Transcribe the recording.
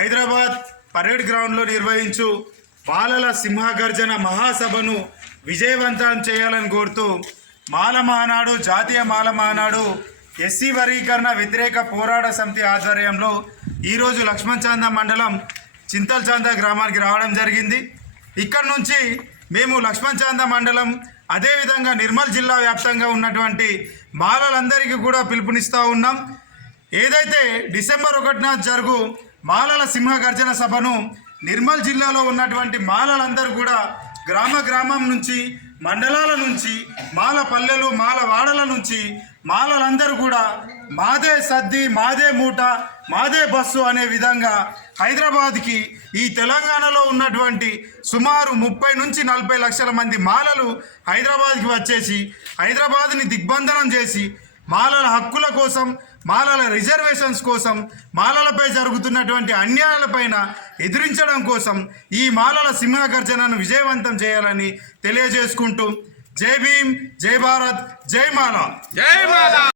Hyderabad parade గ్రౌండ్లో నిర్వహించు బాలల సింహగర్జన మహాసభను విజయవంతం చేయాలని కోరుతూ మాల మహానాడు జాతీయ మాల మహానాడు ఎస్సీ వర్గీకరణ వ్యతిరేక పోరాట సమితి ఆధ్వర్యంలో ఈరోజు లక్ష్మణ్ మండలం చింతల్చాంద గ్రామానికి రావడం జరిగింది. ఇక్కడ నుంచి మేము లక్ష్మణ్ చాంద మండలం అదేవిధంగా నిర్మల్ జిల్లా వ్యాప్తంగా ఉన్నటువంటి మాలలందరికీ కూడా పిలుపునిస్తూ ఉన్నాం. ఏదైతే డిసెంబర్ ఒకటిన జరుగు మాలల సింహ గర్జన సభను నిర్మల్ జిల్లాలో ఉన్నటువంటి మాలలందరూ కూడా గ్రామ గ్రామం నుంచి మండలాల నుంచి మాల పల్లెలు మాల వాడల నుంచి మాలలందరూ కూడా మాదే సద్ది మాదే మూట మాదే బస్సు అనే విధంగా హైదరాబాద్కి ఈ తెలంగాణలో ఉన్నటువంటి సుమారు ముప్పై నుంచి నలభై లక్షల మంది మాలలు హైదరాబాద్కి వచ్చేసి హైదరాబాద్ని దిగ్బంధనం చేసి మాలల హక్కుల కోసం మాలల రిజర్వేషన్స్ కోసం మాలలపై జరుగుతున్నటువంటి అన్యాయాలపైన ఎదిరించడం కోసం ఈ మాలల సింహగర్జనను విజయవంతం చేయాలని తెలియజేసుకుంటూ జై భీమ్ జై భారత్ జై మాల. జై మాల!